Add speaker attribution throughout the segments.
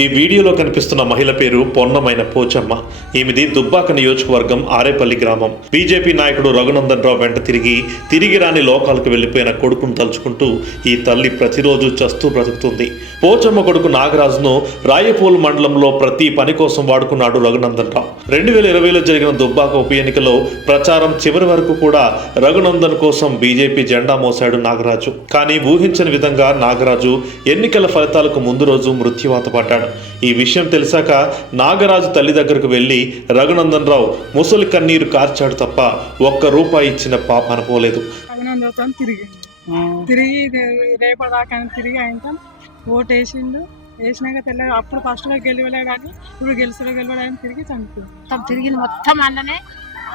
Speaker 1: ఈ వీడియోలో కనిపిస్తున్న మహిళ పేరు పొన్నమైన పోచమ్మ. ఈమెది దుబ్బాక నియోజకవర్గం ఆరేపల్లి గ్రామం. బీజేపీ నాయకుడు రఘునందన్ రావు వెంట తిరిగి తిరిగి రాని లోకాలకు వెళ్ళిపోయిన కొడుకును తలుచుకుంటూ ఈ తల్లి ప్రతిరోజు చస్తూ బ్రతుకుతుంది. పోచమ్మ కొడుకు నాగరాజును రాయపూల్ మండలంలో ప్రతి పని కోసం వాడుకున్నాడు రఘునందన్ రావు రెండు వేల ఇరవైలో జరిగిన దుబ్బాక ఉప ఎన్నికలో ప్రచారం చివరి వరకు కూడా రఘునందన్ కోసం బీజేపీ జెండా మోశాడు నాగరాజు. కానీ ఊహించని విధంగా నాగరాజు ఎన్నికల ఫలితాలకు ముందు రోజు మృత్యువాత పడ్డాడు. ఈ విషయం తెలిసాక నాగరాజు తల్లి దగ్గరకు వెళ్ళి రఘునందన్ రావు ముసలి కన్నీరు కార్చాడు తప్ప ఒక్క రూపాయి ఇచ్చిన పాప అనుకోలేదు.
Speaker 2: తిరిగి తిరిగి రేపటిదాకా తిరిగి ఆయన ఓటు వేసిండు వేసినాక తెల్ల అప్పుడు ఫస్ట్లో గెలవలే కానీ ఇప్పుడు గెలిచలే గెలవడానికి తిరిగి చనిపోయింది
Speaker 3: మొత్తం తిరిగింది మొత్తం అన్ననే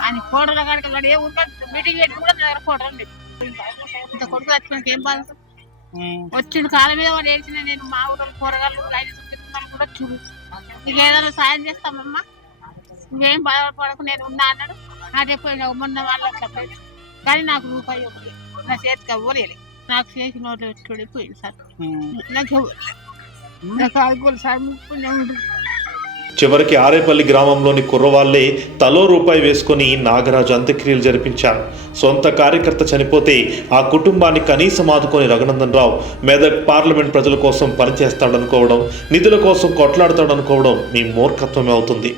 Speaker 3: ఆయన కోడల కాడికి వెళ్ళాడు ఏ ఊరిలో మీటింగ్ పెట్టి కూడా నా దగ్గర కోడలు లేదు ఇంత కొడుకు చచ్చిపోయినకి ఏం బాధ? వచ్చిండు కాలం మీద వాడు ఏడ్చిన నేను మా ఊళ్ళో కూరగాయలు లైన్ చూపిస్తున్నాను కూడా చూడు. నీకు ఏదైనా సాయం చేస్తామమ్మా నువ్వేం బాధపడకు నేను ఉన్నా అన్నాడు. అదే పోయిన మొన్న వాళ్ళు అట్లా పోయింది కానీ నాకు రూపాయి ఒకటి నా చేతికి అవ్వలేదు నాకు చేసి నోట్లో పెట్టుకోడి పోయింది సార్. నాకు. నాకు ఆగిపోలేదు సార్ ఉంటుంది
Speaker 1: చివరికి ఆరేపల్లి గ్రామంలోని కుర్రవాళ్ళే తలో రూపాయి వేసుకొని నాగరాజు అంత్యక్రియలు జరిపించారు. సొంత కార్యకర్త చనిపోతే ఆ కుటుంబాన్ని కనీసం ఆదుకొని రఘునందన్ రావు మెదక్ పార్లమెంట్ ప్రజల కోసం పనిచేస్తాడనుకోవడం నిధుల కోసం కొట్లాడతాడనుకోవడం మీ మూర్ఖత్వమే అవుతుంది.